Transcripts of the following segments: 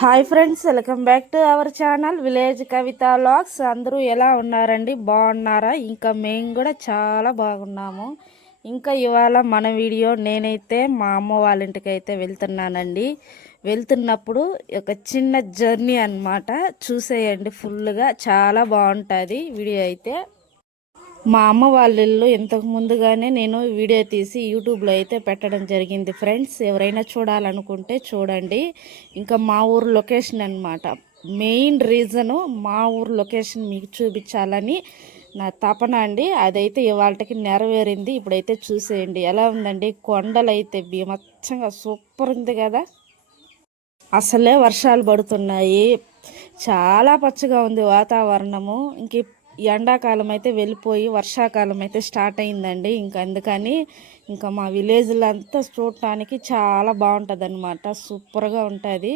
Hi friends, welcome back to our channel village Kavitha vlogs. అందరూ ఎలా ఉన్నారండి? బాగున్నారా? ఇంకా మేము కూడా చాలా బాగున్నాము. ఇంకా ఇవాళ మన వీడియో నేనైతే మా అమ్మ వాళ్ళ ఇంటికి అయితే వెళ్తున్నానండి. వెళ్తున్నప్పుడు ఒక చిన్న జర్నీ అన్నమాట. చూసేయండి, ఫుల్గా చాలా బాగుంటుంది వీడియో అయితే. మా అమ్మ వాళ్ళ ఇల్లు ఇంతకు ముందుగానే నేను వీడియో తీసి యూట్యూబ్లో అయితే పెట్టడం జరిగింది ఫ్రెండ్స్. ఎవరైనా చూడాలనుకుంటే చూడండి. ఇంకా మా ఊరు లొకేషన్ అన్నమాట. మెయిన్ రీజను మా ఊరు లొకేషన్ మీకు చూపించాలని నా తపన అండి. అదైతే ఇవాళకి నెరవేరింది. ఇప్పుడైతే చూసేయండి ఎలా ఉందండి. కొండలు అయితే బీమచ్చంగా సూపర్ ఉంది కదా. అసలే వర్షాలు పడుతున్నాయి. చాలా పచ్చగా ఉంది వాతావరణము. ఇంక ఎండాకాలం అయితే వెళ్ళిపోయి వర్షాకాలం అయితే స్టార్ట్ అయిందండి. ఇంకా అందుకని ఇంకా మా విలేజ్లో అంతా చూడటానికి చాలా బాగుంటుంది అనమాట. సూపర్గా ఉంటుంది.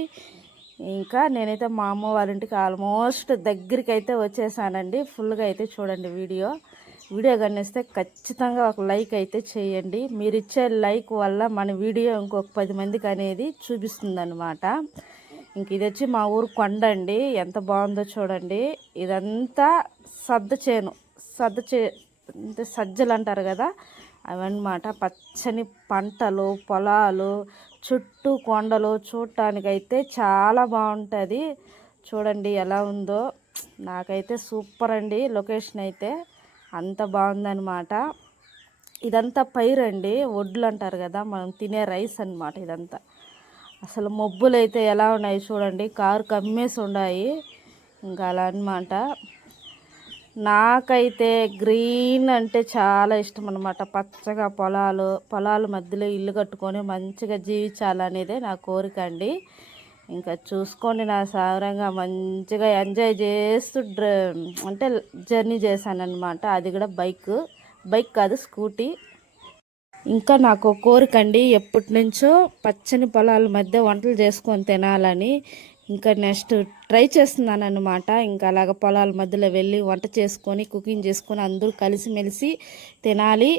ఇంకా నేనైతే మా అమ్మ వాళ్ళ ఇంటికి ఆల్మోస్ట్ దగ్గరికి అయితే వచ్చేసానండి. ఫుల్గా అయితే చూడండి వీడియో కనిస్తే ఖచ్చితంగా ఒక లైక్ అయితే చేయండి. మీరు ఇచ్చే లైక్ వల్ల మన వీడియో ఇంకొక 10 మందికి అనేది చూపిస్తుంది అనమాట. ఇంక ఇది వచ్చి మా ఊరు కొండ అండి. ఎంత బాగుందో చూడండి. ఇదంతా చేను అంటే సజ్జలు అంటారు కదా, అవన్నమాట. పచ్చని పంటలు, పొలాలు, చుట్టూ కొండలు. చూడటానికైతే చాలా బాగుంటుంది. చూడండి ఎలా ఉందో. నాకైతే సూపర్ అండి లొకేషన్ అయితే. అంత బాగుందన్నమాట. ఇదంతా పైరండి, వడ్లు అంటారు కదా, మనం తినే రైస్ అన్నమాట ఇదంతా. అసలు మబ్బులు అయితే ఎలా ఉన్నాయి చూడండి, కారు కమ్మేసి ఉన్నాయి. ఇంకా అలా అన్నమాట. నాకైతే గ్రీన్ అంటే చాలా ఇష్టం అనమాట. పచ్చగా పొలాల మధ్యలో ఇల్లు కట్టుకొని మంచిగా జీవించాలనేదే నా కోరిక అండి. ఇంకా చూసుకోండి, నా సాగరంగా మంచిగా ఎంజాయ్ చేస్తూ అంటే జర్నీ చేశాను అనమాట. అది కూడా బైక్ కాదు, స్కూటీ. ఇంకా నాకు కోరిక అండి, ఎప్పటి నుంచో పచ్చని పొలాల మధ్య వంటలు చేసుకొని తినాలని. ఇంకా నెక్స్ట్ ట్రై చేస్తున్నాను అనమాట. ఇంకా అలాగ పొలాల మధ్యలో వెళ్ళి వంట చేసుకొని కుకింగ్ చేసుకొని అందరూ కలిసిమెలిసి తినాలి.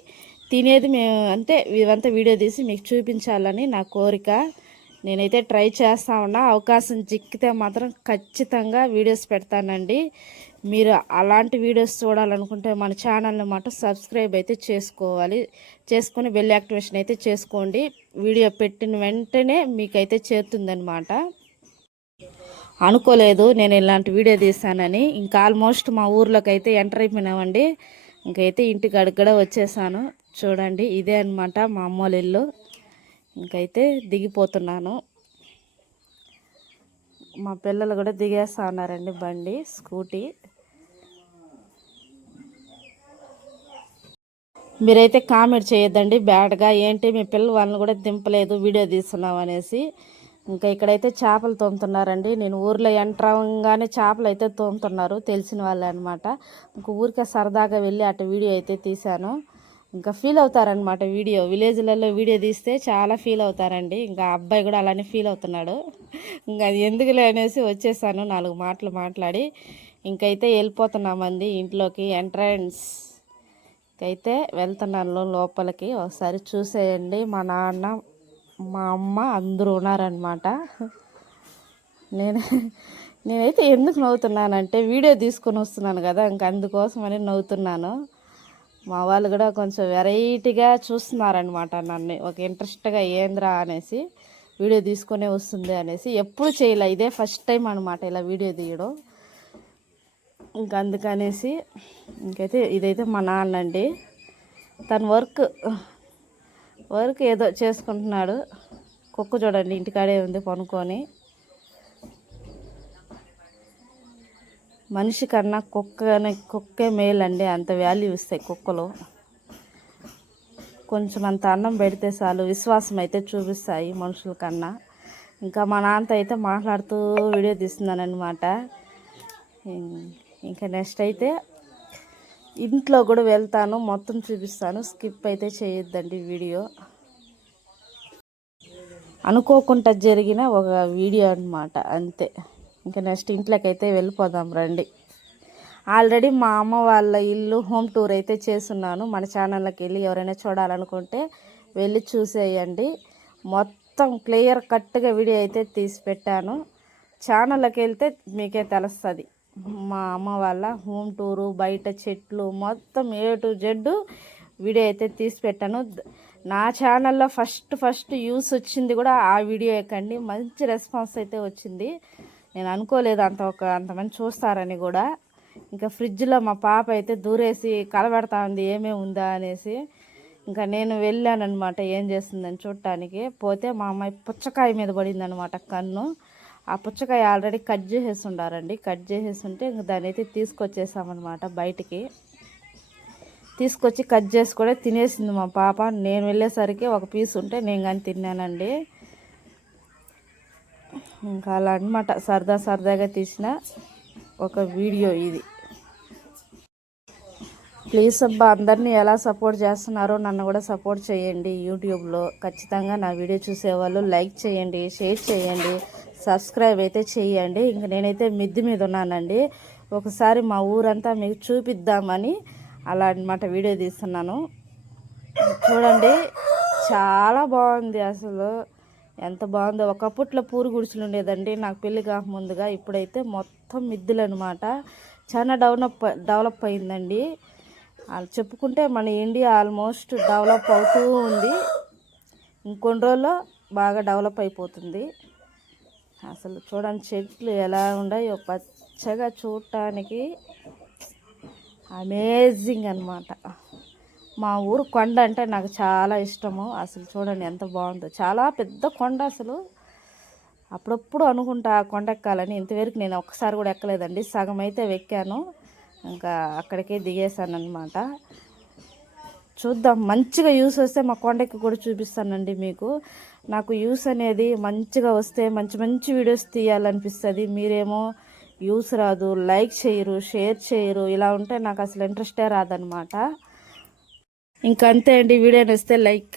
తినేది మేము అంటే ఇవంతా వీడియో తీసి మీకు చూపించాలని నా కోరిక. నేనైతే ట్రై చేస్తా ఉన్నా. అవకాశం చిక్కితే మాత్రం ఖచ్చితంగా వీడియోస్ పెడతానండి. మీరు అలాంటి వీడియోస్ చూడాలనుకుంటే మన ఛానల్ని మాట సబ్స్క్రైబ్ అయితే చేసుకొని బెల్ యాక్టివేషన్ అయితే చేసుకోండి. వీడియో పెట్టిన వెంటనే మీకైతే చేరుతుందనమాట. అనుకోలేదు నేను ఇలాంటి వీడియో తీస్తానని. ఇంకా ఆల్మోస్ట్ మా ఊర్లోకి అయితే ఎంటర్ అయిపోయినామండి. ఇంకైతే ఇంటికి అడుగడ వచ్చేసాను. చూడండి, ఇదే అనమాట మా అమ్మోళ్ళ ఇల్లు. ఇంకైతే దిగిపోతున్నాను. మా పిల్లలు కూడా దిగేస్తా ఉన్నారండి బండి, స్కూటీ. మీరైతే కామెంట్ చేయొద్దండి బ్యాడ్గా, ఏంటి మీ పిల్లలు వాళ్ళని కూడా దింపలేదు వీడియో తీస్తున్నాం అనేసి. ఇంకా ఇక్కడైతే చేపలు తోముతున్నారండి. నేను ఊర్లో ఎంటర్ అవ్వగానే చేపలు అయితే తోముతున్నారు, తెలిసిన వాళ్ళే అనమాట. ఇంక ఊరికే సరదాగా వెళ్ళి అటు వీడియో అయితే తీశాను. ఇంకా ఫీల్ అవుతారనమాట. విలేజ్లలో వీడియో తీస్తే చాలా ఫీల్ అవుతారండి. ఇంకా అబ్బాయి కూడా అలానే ఫీల్ అవుతున్నాడు. ఇంకా అది ఎందుకులే అనేసి వచ్చేసాను 4 మాటలు మాట్లాడి. ఇంకైతే వెళ్ళిపోతున్నామండి ఇంట్లోకి. ఎంట్రన్స్ అయితే వెళ్తున్నాను లోపలికి. ఒకసారి చూసేయండి. మా నాన్న, మా అమ్మ అందరూ ఉన్నారనమాట. నేను నేనైతే ఎందుకు నవ్వుతున్నానంటే వీడియో తీసుకొని వస్తున్నాను కదా, ఇంక అందుకోసమని నవ్వుతున్నాను. మా వాళ్ళు కూడా కొంచెం వెరైటీగా చూస్తున్నారనమాట నన్ను, ఒక ఇంట్రెస్ట్గా ఏంద్రా అనేసి. వీడియో తీసుకొనే వస్తుంది అనేసి. ఎప్పుడు చేయలే, ఇదే ఫస్ట్ టైం అనమాట ఇలా వీడియో తీయడం. ఇంక అందుకనేసి ఇంకైతే ఇదైతే మా నాన్న అండి. తను వర్క్ ఏదో చేసుకుంటున్నాడు. కుక్క చూడండి ఇంటికాడే ఉంది పనుకొని. మనిషి కన్నా కుక్కే మేలండి. అంత వాల్యూ ఇస్తాయి కుక్కలు. కొంచెం అంత అన్నం పెడితే చాలు, విశ్వాసం అయితే చూపిస్తాయి మనుషుల కన్నా. ఇంకా మా నాన్నతో అయితే మాట్లాడుతూ వీడియో తీస్తున్నాను అనమాట. ఇంకా నెక్స్ట్ అయితే ఇంట్లో కూడా వెళ్తాను, మొత్తం చూపిస్తాను. స్కిప్ అయితే చేయొద్దండి వీడియో. అనుకోకుండా జరిగిన ఒక వీడియో అనమాట, అంతే. ఇంకా నెక్స్ట్ ఇంట్లోకి అయితే వెళ్ళిపోదాం రండి. ఆల్రెడీ మా అమ్మ వాళ్ళ ఇల్లు హోమ్ టూర్ అయితే చేస్తున్నాను. మన ఛానల్లోకి వెళ్ళి ఎవరైనా చూడాలనుకుంటే వెళ్ళి చూసేయండి. మొత్తం క్లియర్ కట్గా వీడియో అయితే తీసి పెట్టాను. ఛానల్లోకి వెళ్తే మీకే తెలుస్తుంది. మా అమ్మ వాళ్ళ హోమ్ టూరు, బయట చెట్లు మొత్తం A to Z వీడియో అయితే తీసి పెట్టాను. నా ఛానల్లో ఫస్ట్ యూస్ వచ్చింది కూడా ఆ వీడియో ఎక్కండి. మంచి రెస్పాన్స్ అయితే వచ్చింది. నేను అనుకోలేదు అంతమంది చూస్తారని కూడా. ఇంకా ఫ్రిడ్జ్లో మా పాప అయితే దూరేసి కలబెడతా ఉంది ఏమేమి ఉందా అనేసి. ఇంకా నేను వెళ్ళానమాట ఏం చేస్తుందని చూడటానికి. పోతే మా అమ్మాయి పుచ్చకాయ మీద పడిందనమాట కన్ను. ఆ పుచ్చకాయ ఆల్రెడీ కట్ చేసేసి ఉండారండి. కట్ చేసేసి ఉంటే ఇంక దాన్ని అయితే తీసుకొచ్చేసామన్నమాట బయటికి. తీసుకొచ్చి కట్ చేసి కూడా తినేసింది మా పాప. నేను వెళ్ళేసరికి ఒక పీస్ ఉంటే నేను కానీ తిన్నానండి. ఇంకా అలా అనమాట సరదాగా తీసిన ఒక వీడియో ఇది. ప్లీజ్ అబ్బా, అందరినీ ఎలా సపోర్ట్ చేస్తున్నారో నన్ను కూడా సపోర్ట్ చేయండి. యూట్యూబ్లో ఖచ్చితంగా నా వీడియో చూసేవాళ్ళు లైక్ చేయండి, షేర్ చేయండి, సబ్స్క్రైబ్ అయితే చేయండి. ఇంక నేనైతే మిద్ది మీద ఉన్నానండి. ఒకసారి మా ఊరంతా మీకు చూపిద్దామని అలా అన్నమాట వీడియో తీస్తున్నాను. చూడండి, చాలా బాగుంది అసలు. ఎంత బాగుందో. ఒకప్పట్లో పూరి గుడిసెలు ఉండేదండి నాకు పెళ్లి కాకముందుగా. ఇప్పుడైతే మొత్తం మిద్దులు అనమాట. చాలా డెవలప్ అయిందండి. వాళ్ళు చెప్పుకుంటే మన ఇండియా ఆల్మోస్ట్ డెవలప్ అవుతూ ఉంది. ఇంకొన్ని రోజుల్లో బాగా డెవలప్ అయిపోతుంది. అసలు చూడండి చెట్లు ఎలా ఉన్నాయో పచ్చగా, చూడటానికి అమేజింగ్ అనమాట. మా ఊరు కొండ అంటే నాకు చాలా ఇష్టము. అసలు చూడండి ఎంత బాగుందో. చాలా పెద్ద కొండ అసలు. అప్పుడప్పుడు అనుకుంటా ఆ కొండ ఎక్కాలని. ఇంతవరకు నేను ఒక్కసారి కూడా ఎక్కలేదండి. సగం అయితే ఎక్కాను, ఇంకా అక్కడికే దిగేసాను అనమాట. చూద్దాం, మంచిగా యూస్ వస్తే మా కొండకి కూడా చూపిస్తానండి మీకు. నాకు యూస్ అనేది మంచిగా వస్తే మంచి వీడియోస్ తీయాలనిపిస్తుంది. మీరేమో యూస్ రాదు, లైక్ చేయరు, షేర్ చేయరు. ఇలా ఉంటే నాకు అసలు ఇంట్రెస్టే రాదనమాట. ఇంకంతే అండి. వీడియో నచ్చితే లైక్